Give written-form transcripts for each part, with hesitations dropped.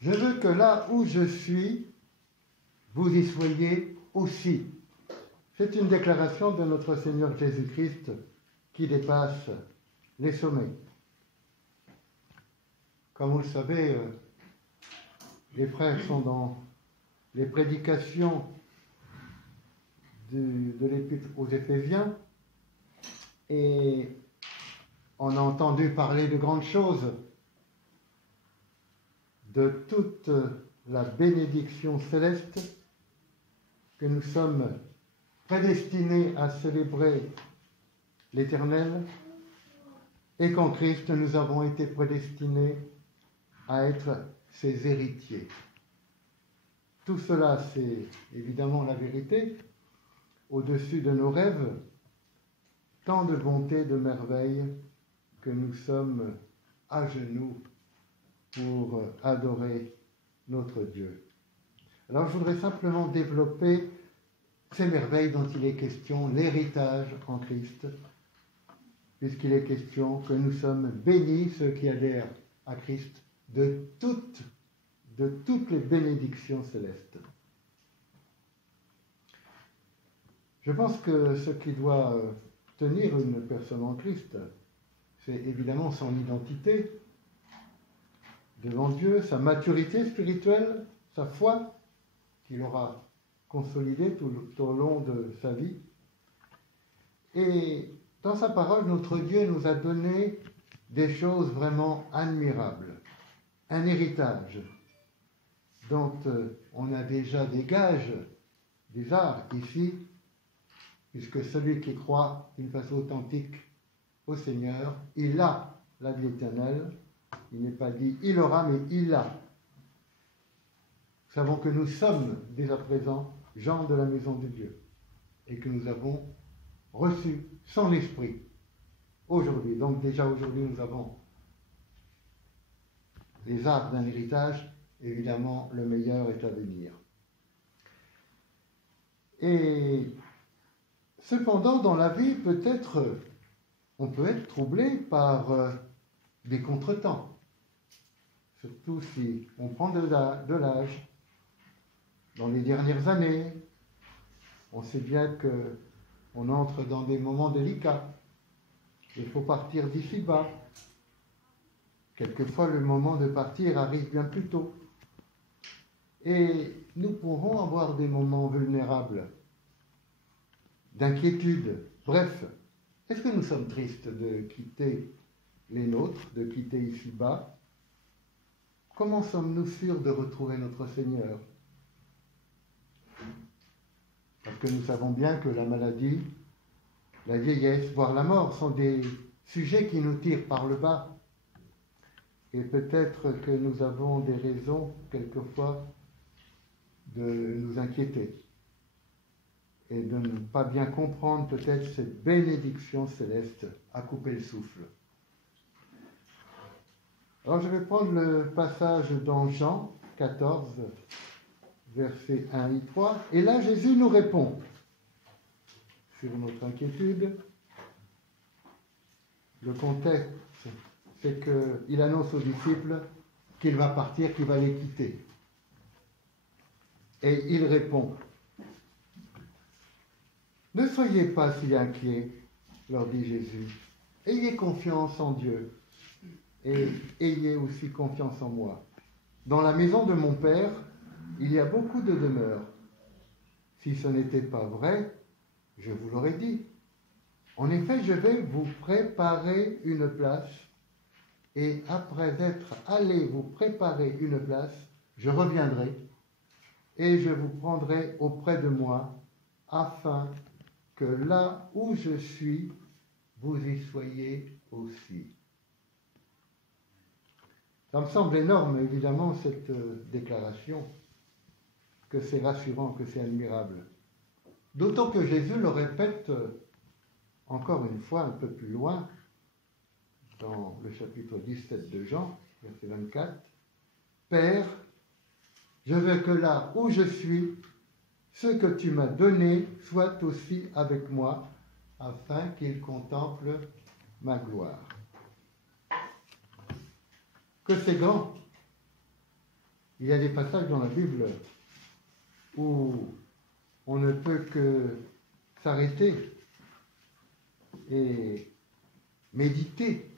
Je veux que là où je suis, vous y soyez aussi. C'est une déclaration de notre Seigneur Jésus-Christ qui dépasse les sommets. Comme vous le savez, les frères sont dans les prédications de l'Épître aux Éphésiens et on a entendu parler de grandes choses, de toute la bénédiction céleste que nous sommes prédestinés à célébrer l'Éternel et qu'en Christ nous avons été prédestinés à être ses héritiers. Tout cela, c'est évidemment la vérité, au-dessus de nos rêves, tant de bonté, de merveilles que nous sommes à genoux pour adorer notre Dieu. Alors je voudrais simplement développer ces merveilles dont il est question, l'héritage en Christ, puisqu'il est question que nous sommes bénis, ceux qui adhèrent à Christ, de toutes les bénédictions célestes. Je pense que ce qui doit tenir une personne en Christ, c'est évidemment son identité devant Dieu, sa maturité spirituelle, sa foi qu'il aura consolidée tout au long de sa vie. Et dans sa parole, notre Dieu nous a donné des choses vraiment admirables, un héritage dont on a déjà des gages, des arts ici, puisque celui qui croit d'une façon authentique au Seigneur, il a la vie éternelle. Il n'est pas dit il aura, mais il a. Nous savons que nous sommes dès à présent gens de la maison de Dieu et que nous avons reçu son esprit aujourd'hui. Donc déjà aujourd'hui nous avons les arts d'un héritage. Évidemment, le meilleur est à venir. Et cependant, dans la vie, peut-être, on peut être troublé par des contretemps. Surtout si on prend de l'âge. Dans les dernières années, on sait bien qu'on entre dans des moments délicats. Il faut partir d'ici bas. Quelquefois, le moment de partir arrive bien plus tôt. Et nous pourrons avoir des moments vulnérables, d'inquiétude. Bref, est-ce que nous sommes tristes de quitter les nôtres, de quitter ici-bas? Comment sommes-nous sûrs de retrouver notre Seigneur? Parce que nous savons bien que la maladie, la vieillesse, voire la mort sont des sujets qui nous tirent par le bas. Et peut-être que nous avons des raisons, quelquefois, de nous inquiéter et de ne pas bien comprendre peut-être cette bénédiction céleste à couper le souffle. Alors je vais prendre le passage dans Jean 14, versets 1 et 3. Et là, Jésus nous répond sur notre inquiétude. Le contexte, c'est qu'il annonce aux disciples qu'il va partir, qu'il va les quitter. Et il répond, « Ne soyez pas si inquiets, leur dit Jésus. Ayez confiance en Dieu et ayez aussi confiance en moi. Dans la maison de mon Père, il y a beaucoup de demeures. Si ce n'était pas vrai, je vous l'aurais dit. En effet, je vais vous préparer une place, et après être allé vous préparer une place, je reviendrai et je vous prendrai auprès de moi, afin que là où je suis, vous y soyez aussi. » Ça me semble énorme, évidemment, cette déclaration, que c'est rassurant, que c'est admirable. D'autant que Jésus le répète encore une fois un peu plus loin, dans le chapitre 17 de Jean, verset 24, « Père, je veux que là où je suis, ce que tu m'as donné soit aussi avec moi, afin qu'il contemple ma gloire. » Que c'est grand! Il y a des passages dans la Bible où on ne peut que s'arrêter et méditer,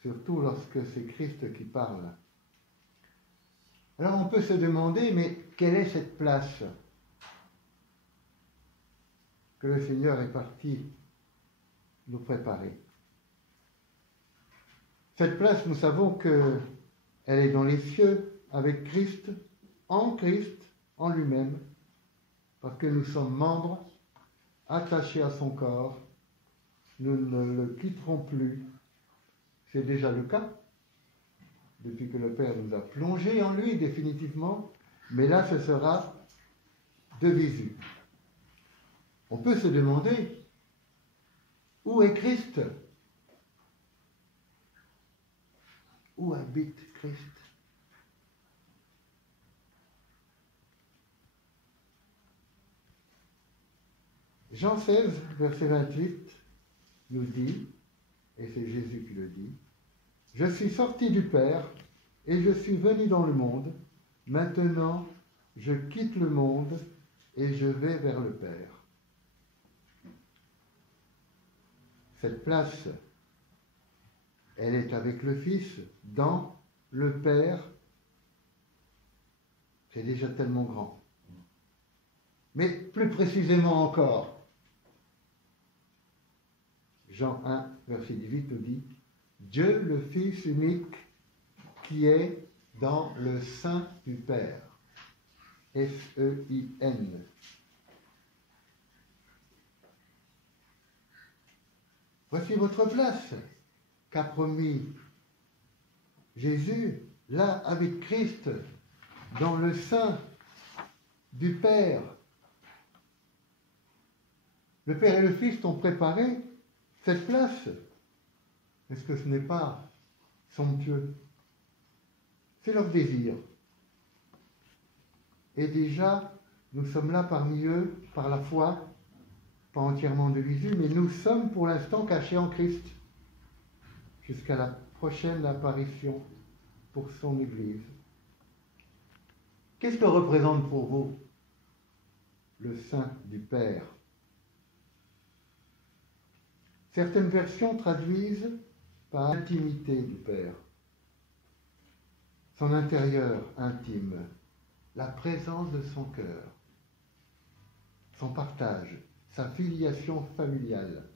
surtout lorsque c'est Christ qui parle. Alors on peut se demander, mais quelle est cette place que le Seigneur est parti nous préparer? Cette place, nous savons qu'elle est dans les cieux, avec Christ, en lui-même, parce que nous sommes membres, attachés à son corps, nous ne le quitterons plus. C'est déjà le cas, depuis que le Père nous a plongés en lui définitivement, mais là ce sera de visu. On peut se demander, où est Christ? Où habite Christ? Jean 16, verset 28, nous dit, et c'est Jésus qui le dit, « Je suis sorti du Père et je suis venu dans le monde. Maintenant, je quitte le monde et je vais vers le Père. » Cette place, elle est avec le Fils, dans le Père. C'est déjà tellement grand. Mais plus précisément encore, Jean 1, verset 18 nous dit « Dieu le Fils unique qui est dans le sein du Père. » S-E-I-N. Voici votre place qu'a promis Jésus, là avec Christ, dans le sein du Père. Le Père et le Fils t'ont préparé cette place. Est-ce que ce n'est pas somptueux? C'est leur désir. Et déjà, nous sommes là parmi eux, par la foi, pas entièrement de visu, mais nous sommes pour l'instant cachés en Christ, jusqu'à la prochaine apparition pour son Église. Qu'est-ce que représente pour vous le sein du Père? Certaines versions traduisent par l'intimité du Père, son intérieur intime, la présence de son cœur, son partage, sa filiation familiale.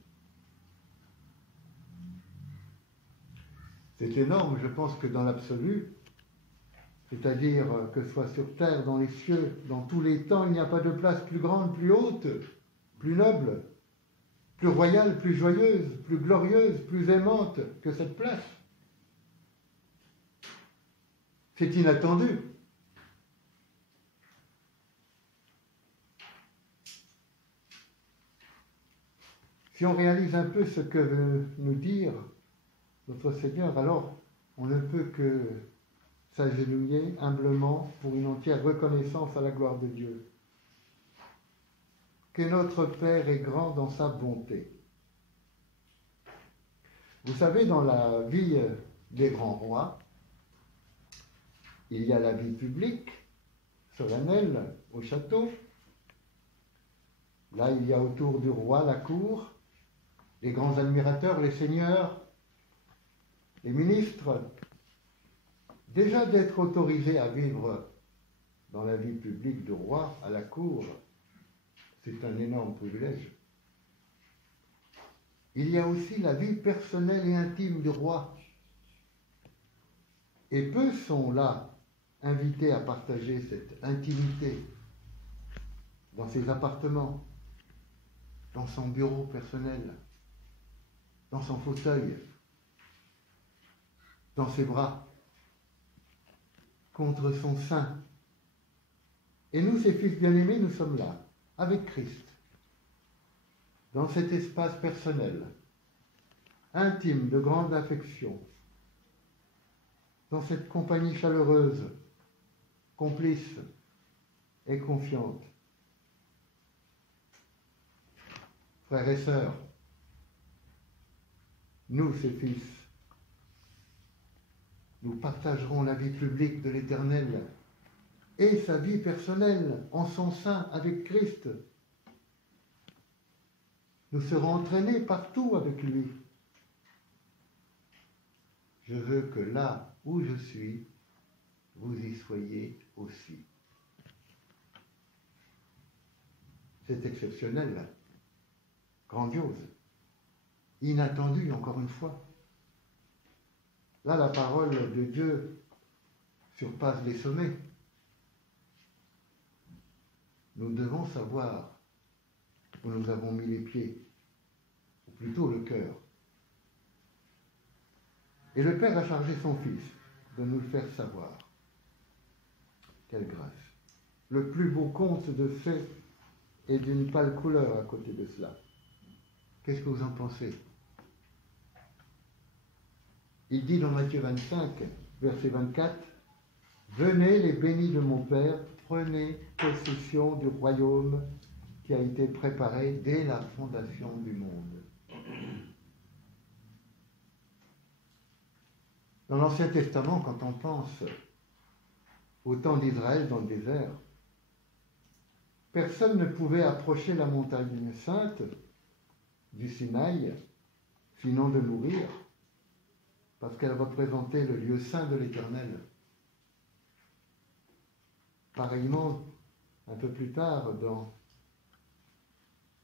C'est énorme, je pense que dans l'absolu, c'est-à-dire que ce soit sur terre, dans les cieux, dans tous les temps, il n'y a pas de place plus grande, plus haute, plus noble, plus royale, plus joyeuse, plus glorieuse, plus aimante que cette place. C'est inattendu. Si on réalise un peu ce que veut nous dire notre Seigneur, alors on ne peut que s'agenouiller humblement pour une entière reconnaissance à la gloire de Dieu. Que notre Père est grand dans sa bonté. Vous savez, dans la vie des grands rois, il y a la vie publique, solennelle, au château. Là, il y a autour du roi la cour, les grands admirateurs, les seigneurs, les ministres. Déjà d'être autorisés à vivre dans la vie publique du roi, à la cour, c'est un énorme privilège. Il y a aussi la vie personnelle et intime du roi. Et peu sont là invités à partager cette intimité dans ses appartements, dans son bureau personnel, dans son fauteuil, dans ses bras, contre son sein. Et nous, ses fils bien-aimés, nous sommes là, avec Christ, dans cet espace personnel, intime, de grande affection, dans cette compagnie chaleureuse, complice et confiante. Frères et sœurs, nous, ses fils, nous partagerons la vie publique de l'Éternel et sa vie personnelle en son sein avec Christ. Nous serons entraînés partout avec lui. Je veux que là où je suis, vous y soyez aussi. C'est exceptionnel, grandiose, inattendu encore une fois. Là, la parole de Dieu surpasse les sommets. Nous devons savoir où nous avons mis les pieds, ou plutôt le cœur. Et le Père a chargé son Fils de nous le faire savoir. Quelle grâce! Le plus beau conte de fées est d'une pâle couleur à côté de cela. Qu'est-ce que vous en pensez? Il dit dans Matthieu 25, verset 24, « Venez les bénis de mon Père, prenez possession du royaume qui a été préparé dès la fondation du monde. » Dans l'Ancien Testament, quand on pense au temps d'Israël dans le désert, personne ne pouvait approcher la montagne sainte du Sinaï, sinon de mourir, parce qu'elle représentait le lieu saint de l'Éternel. Pareillement, un peu plus tard, dans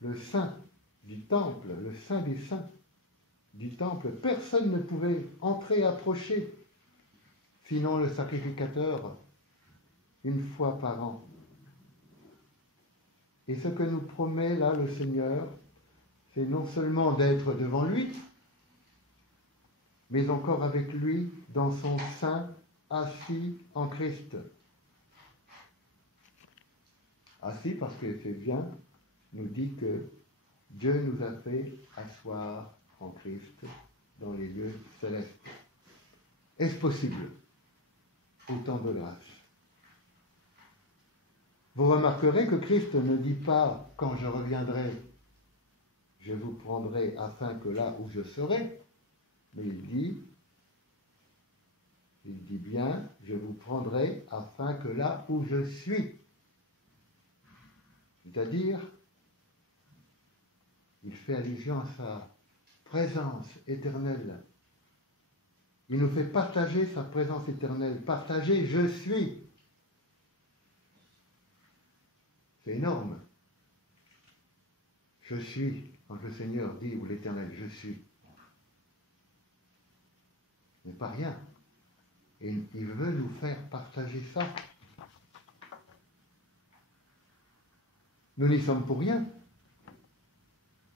le saint du temple, le saint des saints du temple, personne ne pouvait entrer, approcher, sinon le sacrificateur, une fois par an. Et ce que nous promet là le Seigneur, c'est non seulement d'être devant lui, mais encore avec lui dans son sein, assis en Christ. Assis parce que Éphésiens nous dit que Dieu nous a fait asseoir en Christ dans les lieux célestes. Est-ce possible? Autant de grâce. Vous remarquerez que Christ ne dit pas « quand je reviendrai, je vous prendrai afin que là où je serai », mais il dit bien « je vous prendrai afin que là où je suis ». C'est-à-dire, il fait allusion à sa présence éternelle. Il nous fait partager sa présence éternelle. Partager, je suis. C'est énorme. Je suis, quand le Seigneur dit, ou l'Éternel, je suis. Ce n'est pas rien. Et il veut nous faire partager ça. Nous n'y sommes pour rien.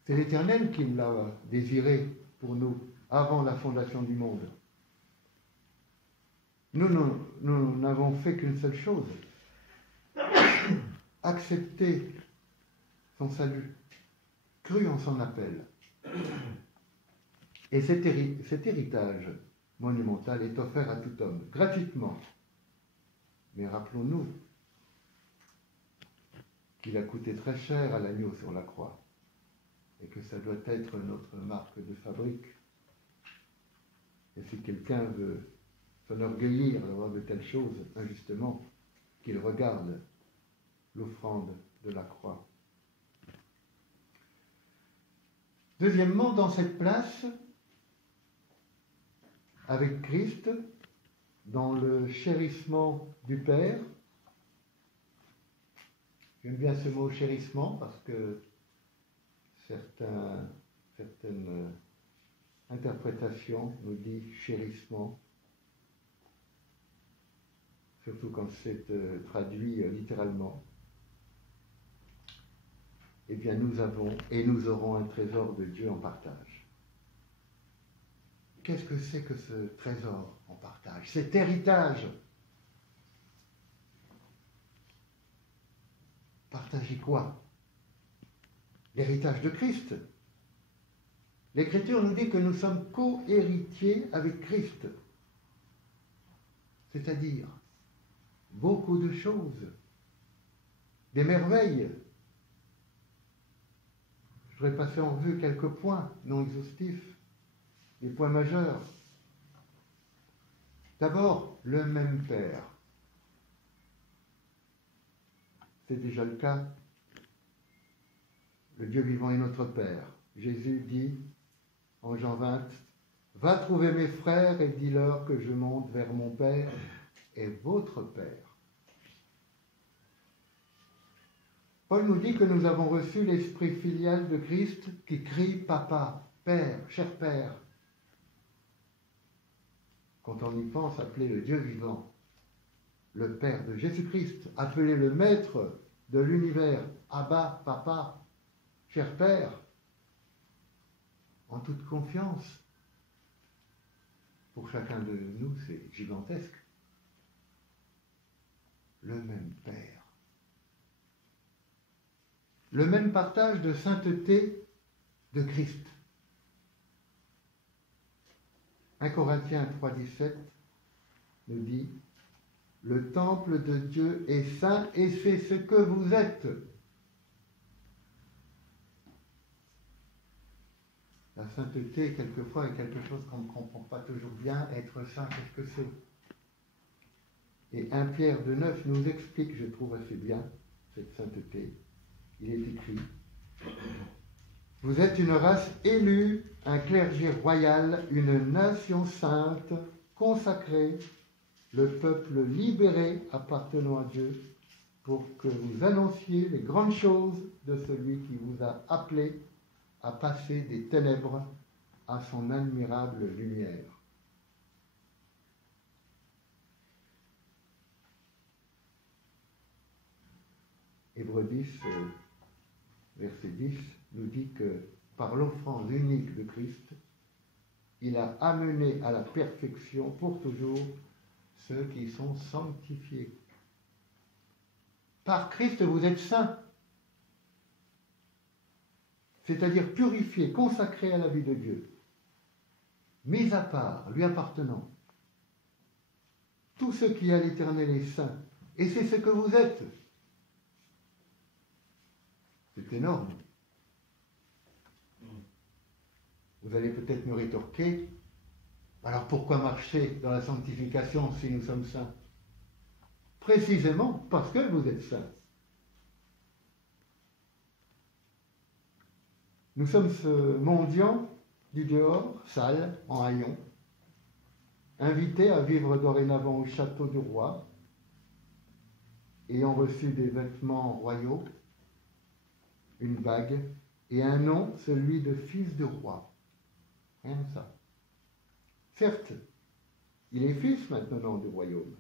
C'est l'Éternel qui l'a désiré pour nous avant la fondation du monde. Nous n'avons fait qu'une seule chose, accepter son salut, cru en son appel. Et cet héritage monumental est offert à tout homme, gratuitement. Mais rappelons-nous qu'il a coûté très cher à l'agneau sur la croix, et que ça doit être notre marque de fabrique. Et si quelqu'un veut s'enorgueillir d'avoir de telles choses, injustement, qu'il regarde l'offrande de la croix. Deuxièmement, dans cette place, avec Christ, dans le chérissement du Père, j'aime bien ce mot chérissement parce que certaines interprétations nous disent chérissement, surtout quand c'est traduit littéralement. Eh bien, nous avons et nous aurons un trésor de Dieu en partage. Qu'est-ce que c'est que ce trésor en partage? Cet héritage. Partager quoi? L'héritage de Christ. L'Écriture nous dit que nous sommes co-héritiers avec Christ. C'est-à-dire beaucoup de choses, des merveilles. Je voudrais passer en revue quelques points non exhaustifs, des points majeurs. D'abord, le même Père. C'est déjà le cas. Le Dieu vivant est notre Père. Jésus dit en Jean 20, « Va trouver mes frères et dis-leur que je monte vers mon Père et votre Père. » Paul nous dit que nous avons reçu l'esprit filial de Christ qui crie « Papa, Père, cher Père ». Quand on y pense, appeler le Dieu vivant, le Père de Jésus-Christ, appeler le Maître de l'univers, Abba, Papa, cher Père, en toute confiance, pour chacun de nous, c'est gigantesque. Le même Père. Le même partage de sainteté de Christ. 1 Corinthiens 3,17 nous dit « Le temple de Dieu est saint et c'est ce que vous êtes. » La sainteté, quelquefois, est quelque chose qu'on ne comprend pas toujours bien. Être saint, qu'est-ce que c'est? Et 1 Pierre 2,9 nous explique, je trouve assez bien, cette sainteté. Il est écrit « Vous êtes une race élue, un clergé royal, une nation sainte, consacrée, le peuple libéré appartenant à Dieu, pour que vous annonciez les grandes choses de celui qui vous a appelé à passer des ténèbres à son admirable lumière. » Hébreux 10, verset 10, nous dit que par l'offrande unique de Christ, il a amené à la perfection pour toujours ceux qui sont sanctifiés. Par Christ, vous êtes saints, c'est-à-dire purifiés, consacrés à la vie de Dieu, mis à part, lui appartenant. Tout ce qui est à l'Éternel est saint, et c'est ce que vous êtes. C'est énorme. Vous allez peut-être me rétorquer, alors pourquoi marcher dans la sanctification si nous sommes saints? Précisément parce que vous êtes saints. Nous sommes ce mendiant du dehors, sale, en haillons, invités à vivre dorénavant au château du roi, ayant reçu des vêtements royaux, une bague et un nom, celui de fils de roi. Rien que ça. Certes, il est fils maintenant du royaume,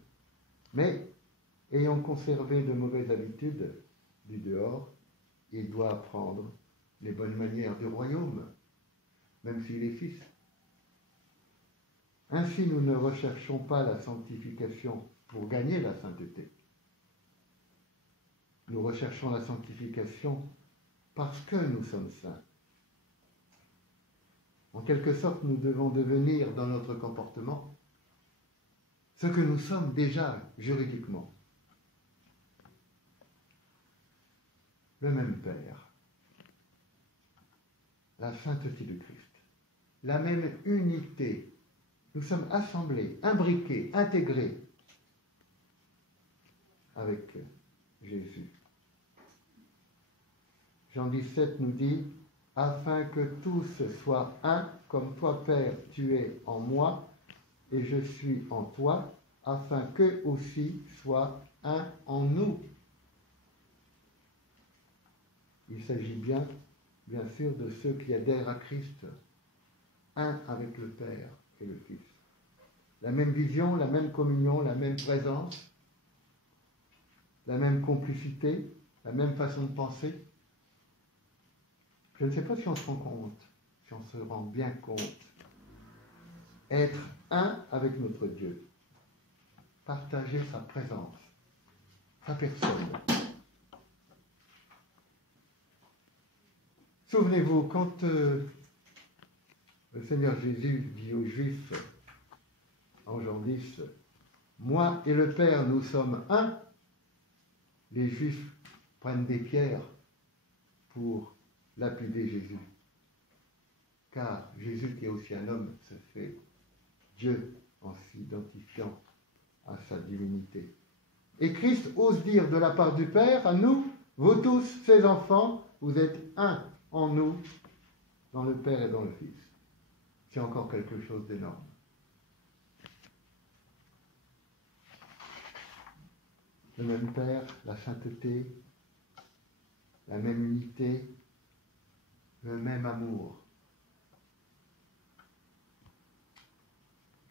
mais ayant conservé de mauvaises habitudes du dehors, il doit apprendre les bonnes manières du royaume, même s'il est fils. Ainsi, nous ne recherchons pas la sanctification pour gagner la sainteté. Nous recherchons la sanctification parce que nous sommes saints. En quelque sorte, nous devons devenir dans notre comportement ce que nous sommes déjà juridiquement. Le même Père, la sainteté de Christ, la même unité. Nous sommes assemblés, imbriqués, intégrés avec Jésus. Jean 17 nous dit « Afin que tous soient un, comme toi, Père, tu es en moi, et je suis en toi, afin qu'eux aussi soient un en nous. » Il s'agit bien sûr, de ceux qui adhèrent à Christ, un avec le Père et le Fils. La même vision, la même communion, la même présence, la même complicité, la même façon de penser. Je ne sais pas si on se rend compte, si on se rend bien compte. Être un avec notre Dieu. Partager sa présence, sa personne. Souvenez-vous, quand le Seigneur Jésus dit aux Juifs, en Jean 10, « Moi et le Père, nous sommes un », les Juifs prennent des pierres pour lapider Jésus. Car Jésus, qui est aussi un homme, se fait Dieu en s'identifiant à sa divinité. Et Christ ose dire de la part du Père à nous, vous tous, ses enfants, vous êtes un en nous, dans le Père et dans le Fils. C'est encore quelque chose d'énorme. Le même Père, la sainteté, la même unité, le même amour.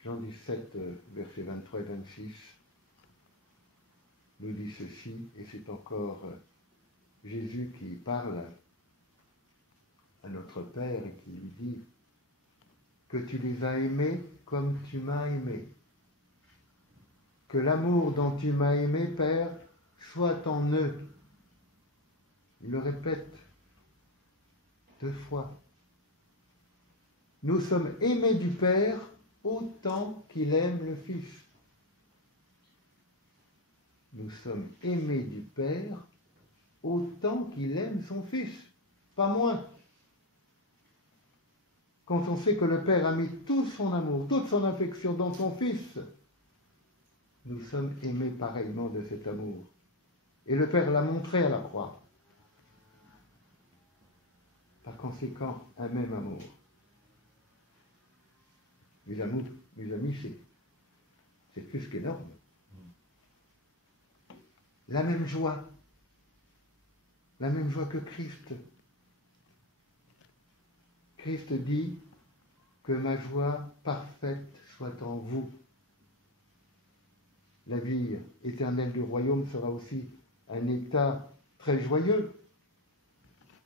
Jean 17, versets 23 et 26, nous dit ceci, et c'est encore Jésus qui parle à notre Père et qui lui dit que tu les as aimés comme tu m'as aimé. Que l'amour dont tu m'as aimé, Père, soit en eux. Il le répète 2 fois. Nous sommes aimés du Père autant qu'il aime le Fils. Nous sommes aimés du Père autant qu'il aime son Fils, pas moins. Quand on sait que le Père a mis tout son amour, toute son affection dans son Fils, nous sommes aimés pareillement de cet amour. Et le Père l'a montré à la croix. Par conséquent, un même amour. Mes amis, c'est plus qu'énorme. La même joie que Christ. Christ dit que ma joie parfaite soit en vous. La vie éternelle du royaume sera aussi un état très joyeux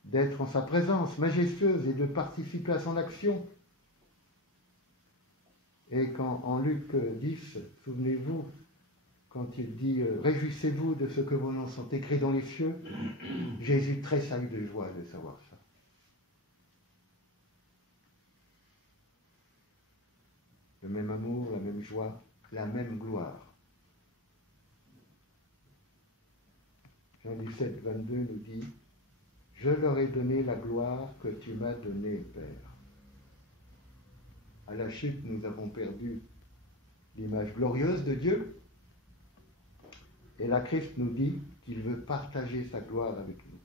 d'être en sa présence majestueuse et de participer à son action. Et quand en Luc 10, souvenez-vous, quand il dit « Réjouissez-vous de ce que vos noms sont écrits dans les cieux », Jésus tressaille de joie de savoir ça. Le même amour, la même joie, la même gloire. Jean 17, 22 nous dit « Je leur ai donné la gloire que tu m'as donnée, Père. » À la chute, nous avons perdu l'image glorieuse de Dieu. Et là, Christ nous dit qu'il veut partager sa gloire avec nous.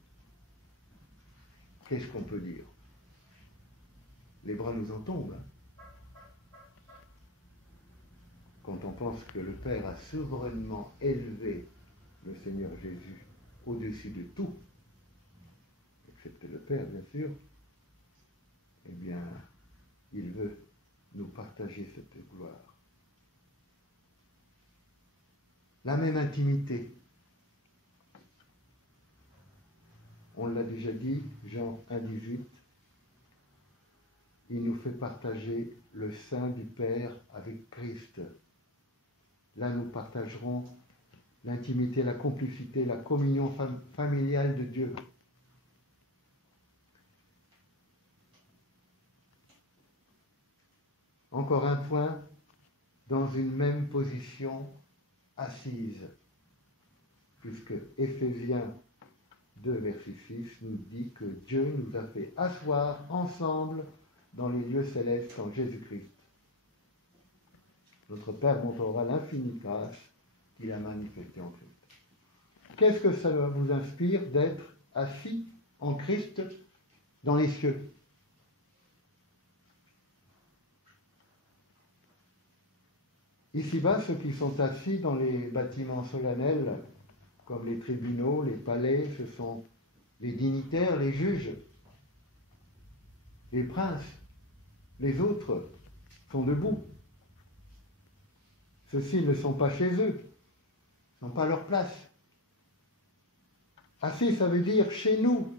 Qu'est-ce qu'on peut dire? Les bras nous en tombent. Quand on pense que le Père a souverainement élevé le Seigneur Jésus au-dessus de tout, excepté le Père, bien sûr, eh bien, il veut nous partager cette gloire. La même intimité. On l'a déjà dit, Jean 1,18, il nous fait partager le sein du Père avec Christ. Là, nous partagerons l'intimité, la complicité, la communion familiale de Dieu. Encore un point, dans une même position assise, puisque Éphésiens 2, verset 6 nous dit que Dieu nous a fait asseoir ensemble dans les lieux célestes en Jésus-Christ. Notre Père montrera l'infinie grâce qu'il a manifestée en Christ. Qu'est-ce que ça vous inspire d'être assis en Christ dans les cieux? Ici-bas, ceux qui sont assis dans les bâtiments solennels, comme les tribunaux, les palais, ce sont les dignitaires, les juges, les princes. Les autres sont debout. Ceux-ci ne sont pas chez eux, ne sont pas à leur place. Assis, ça veut dire chez nous,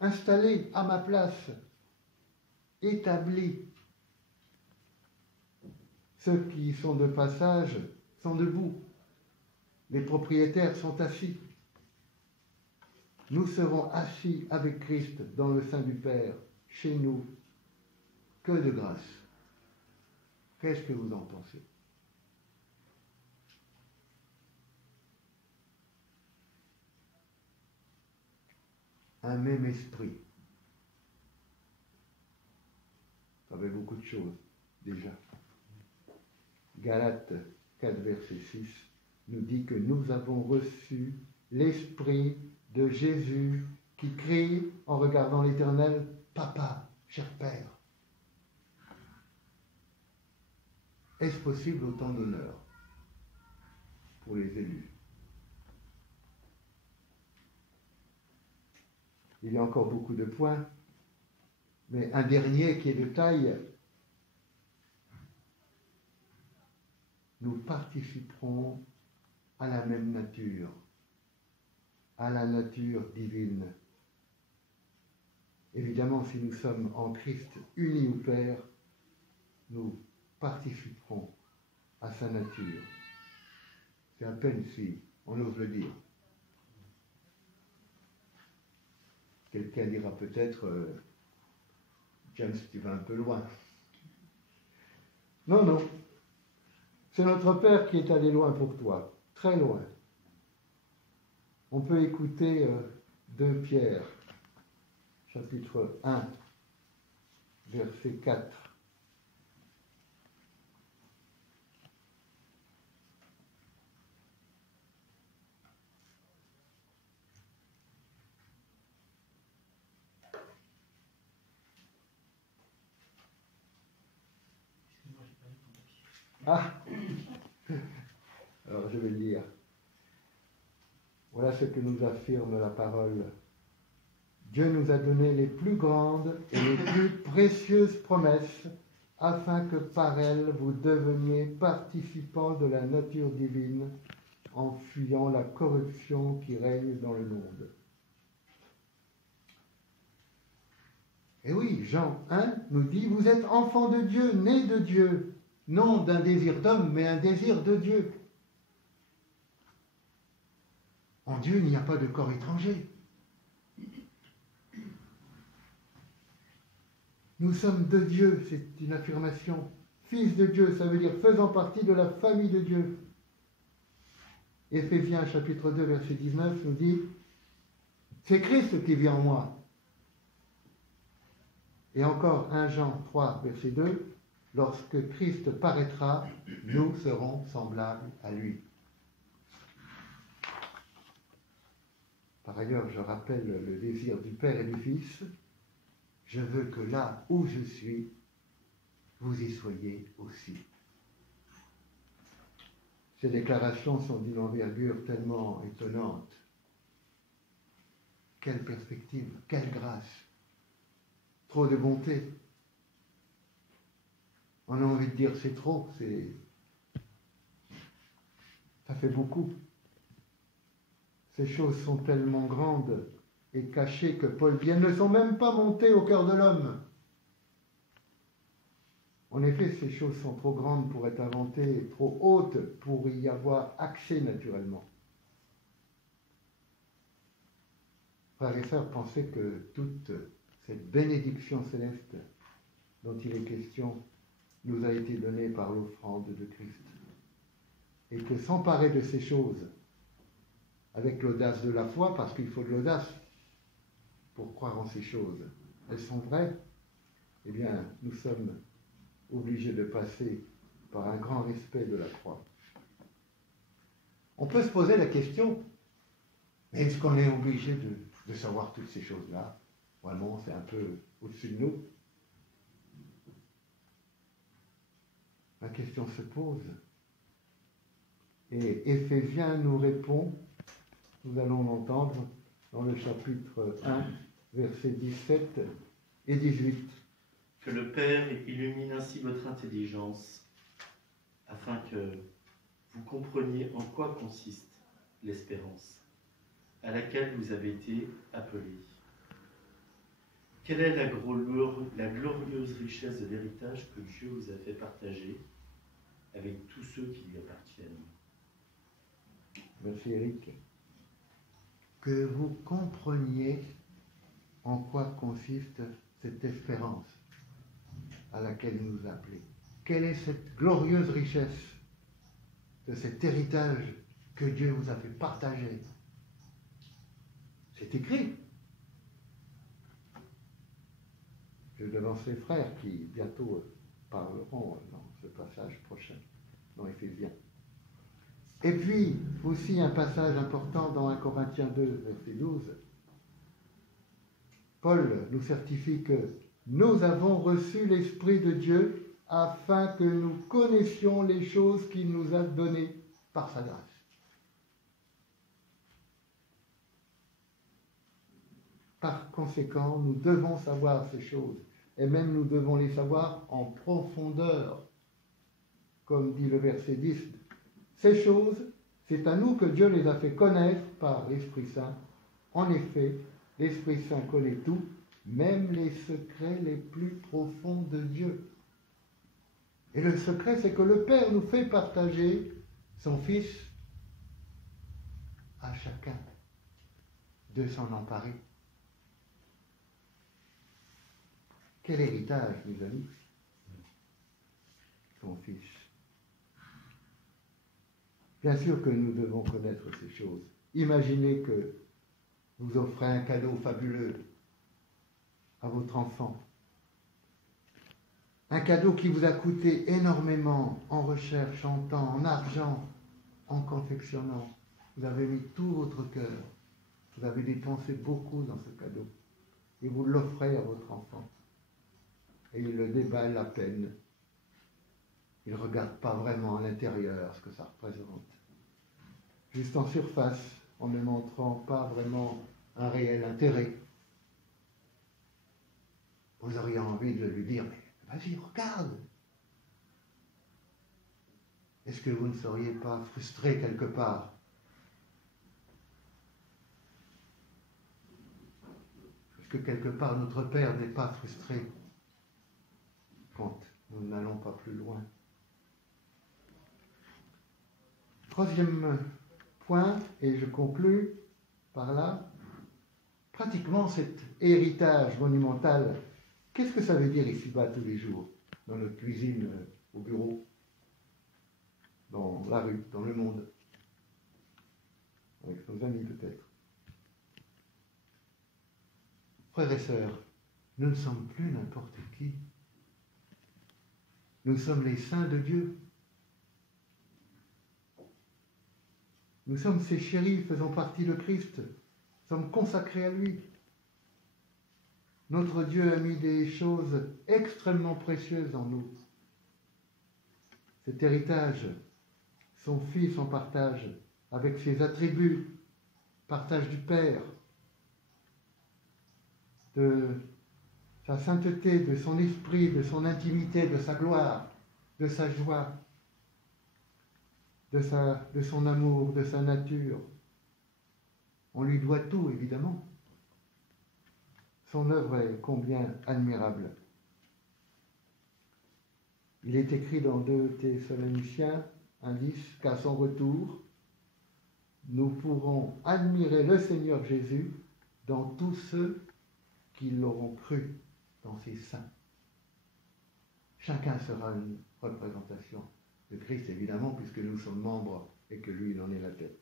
installé à ma place, établi. Ceux qui sont de passage sont debout. Les propriétaires sont assis. Nous serons assis avec Christ dans le sein du Père, chez nous. Que de grâce. Qu'est-ce que vous en pensez? Un même esprit. Ça fait beaucoup de choses, déjà. Galates 4, verset 6, nous dit que nous avons reçu l'Esprit de Jésus qui crie en regardant l'Éternel, « Papa, cher Père ». Est-ce possible autant d'honneur pour les élus? Il y a encore beaucoup de points, mais un dernier qui est de taille. Nous participerons à la même nature, à la nature divine. Évidemment, si nous sommes en Christ unis au Père, nous participerons à sa nature. C'est à peine si on ose le dire. Quelqu'un dira peut-être, James, tu vas un peu loin. Non, non. C'est notre Père qui est allé loin pour toi, très loin. On peut écouter 2 Pierre, chapitre 1, verset 4. Ah, alors je vais lire. Voilà ce que nous affirme la parole. Dieu nous a donné les plus grandes et les plus précieuses promesses, afin que par elles vous deveniez participants de la nature divine, en fuyant la corruption qui règne dans le monde. Et oui, Jean 1 nous dit, vous êtes enfants de Dieu, nés de Dieu, non d'un désir d'homme, mais un désir de Dieu. En Dieu, il n'y a pas de corps étranger. Nous sommes de Dieu, c'est une affirmation. Fils de Dieu, ça veut dire faisant partie de la famille de Dieu. Éphésiens chapitre 2, verset 19 nous dit, c'est Christ qui vit en moi. Et encore 1 Jean 3, verset 2, lorsque Christ paraîtra, nous serons semblables à lui. Par ailleurs, je rappelle le désir du Père et du Fils. Je veux que là où je suis, vous y soyez aussi. Ces déclarations sont d'une envergure tellement étonnante. Quelle perspective, quelle grâce, trop de bonté. On a envie de dire c'est trop, ça fait beaucoup. Ces choses sont tellement grandes et cachées que Paul dit, elles ne sont même pas montées au cœur de l'homme. En effet, ces choses sont trop grandes pour être inventées, trop hautes pour y avoir accès naturellement. Frères et sœurs, pensez que toute cette bénédiction céleste dont il est question nous a été donnée par l'offrande de Christ. Et que s'emparer de ces choses avec l'audace de la foi, parce qu'il faut de l'audace pour croire en ces choses, elles sont vraies, eh bien, nous sommes obligés de passer par un grand respect de la croix. On peut se poser la question, mais est-ce qu'on est obligé de savoir toutes ces choses-là? Vraiment, c'est un peu au-dessus de nous. La question se pose. Et Éphésiens nous répond, nous allons l'entendre dans le chapitre 1, versets 17 et 18. Que le Père illumine ainsi votre intelligence, afin que vous compreniez en quoi consiste l'espérance à laquelle vous avez été appelés. Quelle est la glorieuse richesse de l'héritage que Dieu vous a fait partager avec tous ceux qui lui appartiennent? Merci Eric. Que vous compreniez en quoi consiste cette espérance à laquelle il nous a appelés. Quelle est cette glorieuse richesse de cet héritage que Dieu vous a fait partager? C'est écrit. Je devance les frères qui bientôt parleront dans ce passage prochain. dans Éphésiens. Et puis, aussi un passage important dans 1 Corinthiens 2, verset 12. Paul nous certifie que nous avons reçu l'Esprit de Dieu afin que nous connaissions les choses qu'il nous a données par sa grâce. Par conséquent, nous devons savoir ces choses, et même nous devons les savoir en profondeur. Comme dit le verset 10, ces choses, c'est à nous que Dieu les a fait connaître par l'Esprit Saint. En effet, l'Esprit Saint connaît tout, même les secrets les plus profonds de Dieu. Et le secret, c'est que le Père nous fait partager son Fils à chacun de s'en emparer. Quel héritage, mes amis, son Fils. Bien sûr que nous devons connaître ces choses. Imaginez que vous offrez un cadeau fabuleux à votre enfant. Un cadeau qui vous a coûté énormément en recherche, en temps, en argent, en confectionnant. Vous avez mis tout votre cœur. Vous avez dépensé beaucoup dans ce cadeau. Et vous l'offrez à votre enfant. Et il le déballe à peine. Il ne regarde pas vraiment à l'intérieur ce que ça représente. Juste en surface, en ne montrant pas vraiment un réel intérêt. Vous auriez envie de lui dire, mais vas-y, regarde. Est-ce que vous ne seriez pas frustré quelque part? Est-ce que quelque part notre Père n'est pas frustré quand nous n'allons pas plus loin? Troisième point, et je conclus par là, pratiquement cet héritage monumental, qu'est-ce que ça veut dire ici-bas tous les jours, dans notre cuisine, au bureau, dans la rue, dans le monde, avec nos amis peut-être? Frères et sœurs, nous ne sommes plus n'importe qui. Nous sommes les saints de Dieu. Nous sommes ses chéris, faisons partie de Christ, sommes consacrés à lui. Notre Dieu a mis des choses extrêmement précieuses en nous. Cet héritage, son Fils en partage avec ses attributs, partage du Père, de sa sainteté, de son esprit, de son intimité, de sa gloire, de sa joie, de son amour, de sa nature. On lui doit tout, évidemment. Son œuvre est combien admirable. Il est écrit dans 2 Thessaloniciens 1:10 qu'à son retour, nous pourrons admirer le Seigneur Jésus dans tous ceux qui l'auront cru, dans ses saints. Chacun sera une représentation de Christ, évidemment, puisque nous sommes membres et que lui, il en est la tête.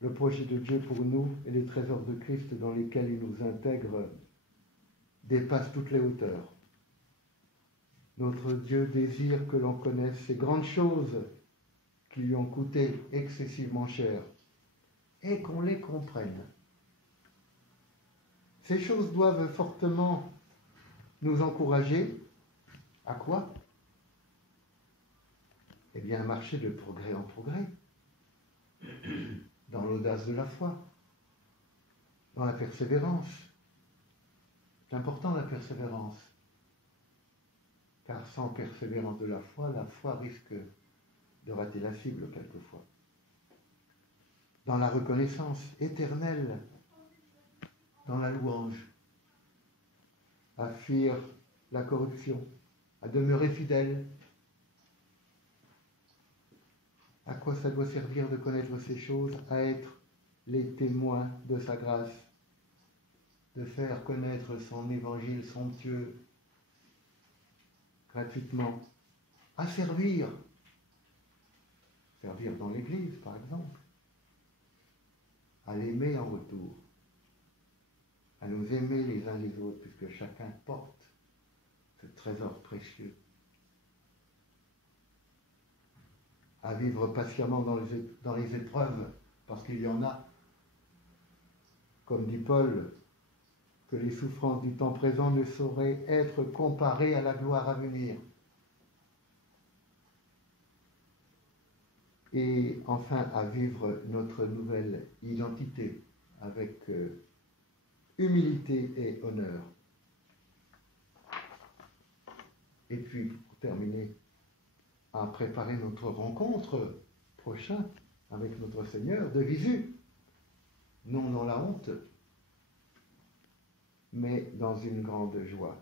Le projet de Dieu pour nous et les trésors de Christ dans lesquels il nous intègre dépassent toutes les hauteurs. Notre Dieu désire que l'on connaisse ces grandes choses qui lui ont coûté excessivement cher et qu'on les comprenne. Ces choses doivent fortement nous encourager. À quoi? Eh bien, à marcher de progrès en progrès, dans l'audace de la foi, dans la persévérance. C'est important la persévérance, car sans persévérance de la foi risque de rater la cible quelquefois. Dans la reconnaissance éternelle, dans la louange, à fuir la corruption, à demeurer fidèle. À quoi ça doit servir de connaître ces choses? À être les témoins de sa grâce, de faire connaître son évangile somptueux gratuitement, à servir dans l'Église par exemple, à l'aimer en retour, à nous aimer les uns les autres, puisque chacun porte ce trésor précieux, à vivre patiemment dans les épreuves, parce qu'il y en a, comme dit Paul, que les souffrances du temps présent ne sauraient être comparées à la gloire à venir. Et enfin à vivre notre nouvelle identité avec humilité et honneur. Et puis, pour terminer, à préparer notre rencontre prochaine avec notre Seigneur de visu, non dans la honte, mais dans une grande joie.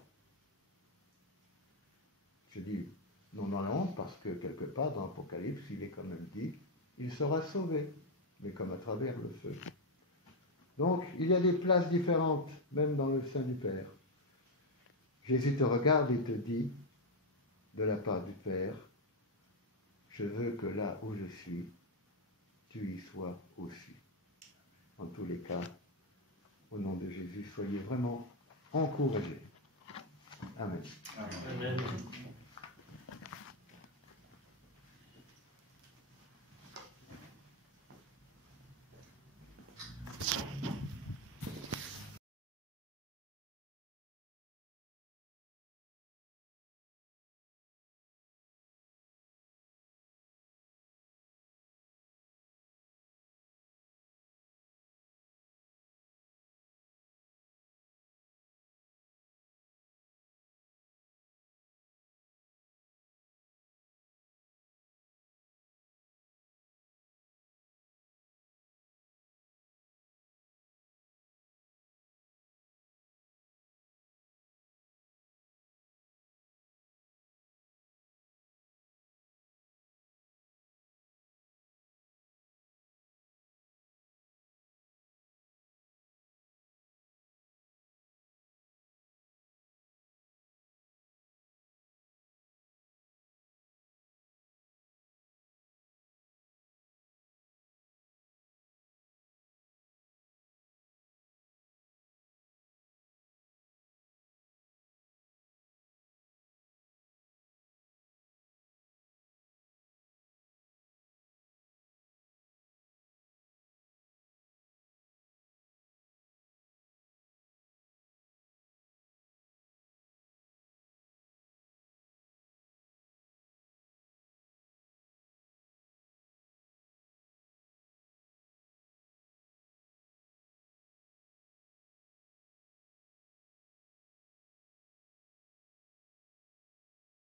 Je dis non dans la honte parce que quelque part dans l'Apocalypse, il est quand même dit, il sera sauvé, mais comme à travers le feu. Donc, il y a des places différentes, même dans le sein du Père. Jésus te regarde et te dit, de la part du Père, je veux que là où je suis, tu y sois aussi. En tous les cas, au nom de Jésus, soyez vraiment encouragés. Amen. Amen.